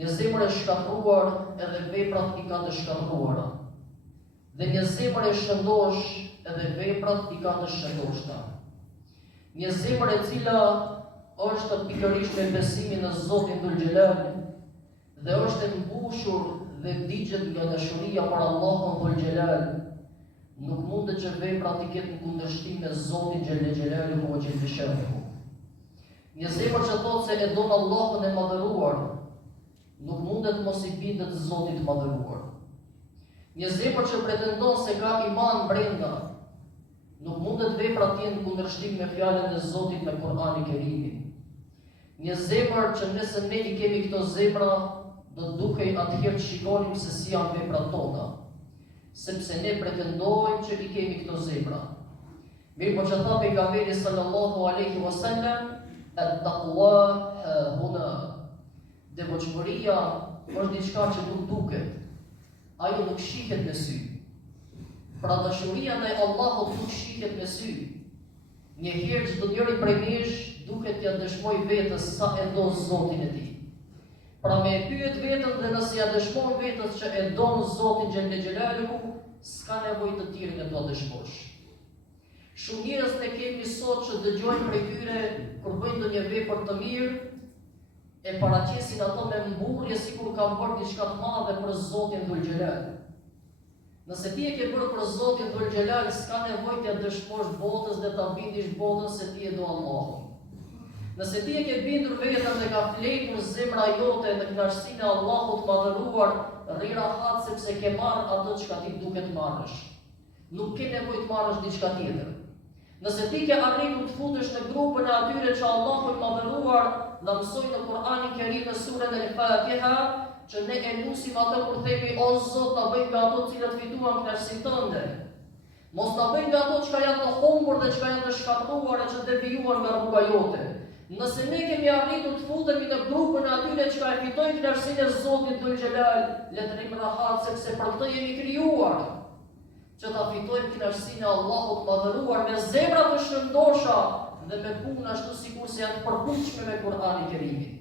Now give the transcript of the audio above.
një zemër e shkatruar edhe veprat I ka të shkatruara. Dhe një zemër e shëndosh edhe veprat I ka të shëndoshta. Një zemër e cila është pikërisht me besimin në Zotin Dhul Xhelal dhe është e mbushur dhe digjet nga dashuria për Allahun Dhul Xhelal, nuk mundet që veprat I ketë në kundërshtim me Zotin Xhelal Xhelaluhu o Xhelal Shanuhu. Një zemër që thotë se e don Allahun e madhëruar, nuk mundet mos I bindet Zotit madhëruar. Një zemër që pretendon se ka iman brenda, nuk mundet veprat të jenë në kundërshtim me fjalën e Zotit në Kur'anin e Kerimin. Një zemër që nëse ne I kemi këto zemra, do të dukej atëherë që shikonim se si janë veprat tona, sepse ne pretendojmë që I kemi këto zemra. Mirë po që tha pejgamberi sallallahu alaihi wasallam, at-taqwa huna. Devotshmëria është diçka që nuk duket, ajo nuk shihet me sy. Pra dashuria ndaj Allahut nuk shihet me sy. Një herë çdo njeri prej nesh duhet t'ia dëshmoj vetes sa e do Zotin e tij. Pra me e pyet veten dhe nëse ja dëshmon vetes që e don Zotin Xhelal Xhelaluhu, s'ka nevojë të tjerë nga to dëshmosh. Shumë njerëz ne kemi sot që dëgjojnë prej tyre kur bëjnë ndonjë vepër të mirë, e paraqesin ato me mburrje sikur kanë bërë diçka të madhe për Zotin Dhul Xhelal. Nëse ti e ke bërë për Zotin Dhul Xhelal, s'ka nevojë të dëshmosh botës dhe ta bindish botën se ti e do Allahun. Nëse ti e ke bindur vetën dhe ka fletur zemra jote në kënaqësinë e Allahut madhëruar, rri rahat sepse ke marrë ato çka ti duhet marrësh. Nuk ke nevojë të marrësh diçka tjetër. Nëse ti ke arritur të futesh në grupin e atyre që Allahu I madhëruar na mësoi në Kur'anin Kerim në surën Al-Fatiha, që ne e lusim ato kur themi o Zot, na bëj nga ato të cilët fituan kënaqësinë tënde. Mos na bëj nga ato që janë të humbur dhe që janë të shkatruar e që devijuar nga rruga jote. Nëse ne kemi arritur të futemi në grupin e atyre që e fitojnë kënaqësinë e Zotit Dhul Xhelal, le të rrim rahat sepse për këtë jemi krijuar, që ta fitojmë kënaqësinë e Allahut madhëruar me zemra të shëndosha dhe me punë ashtu sikur se janë të përputhshme me Kur'anin e Kerimit.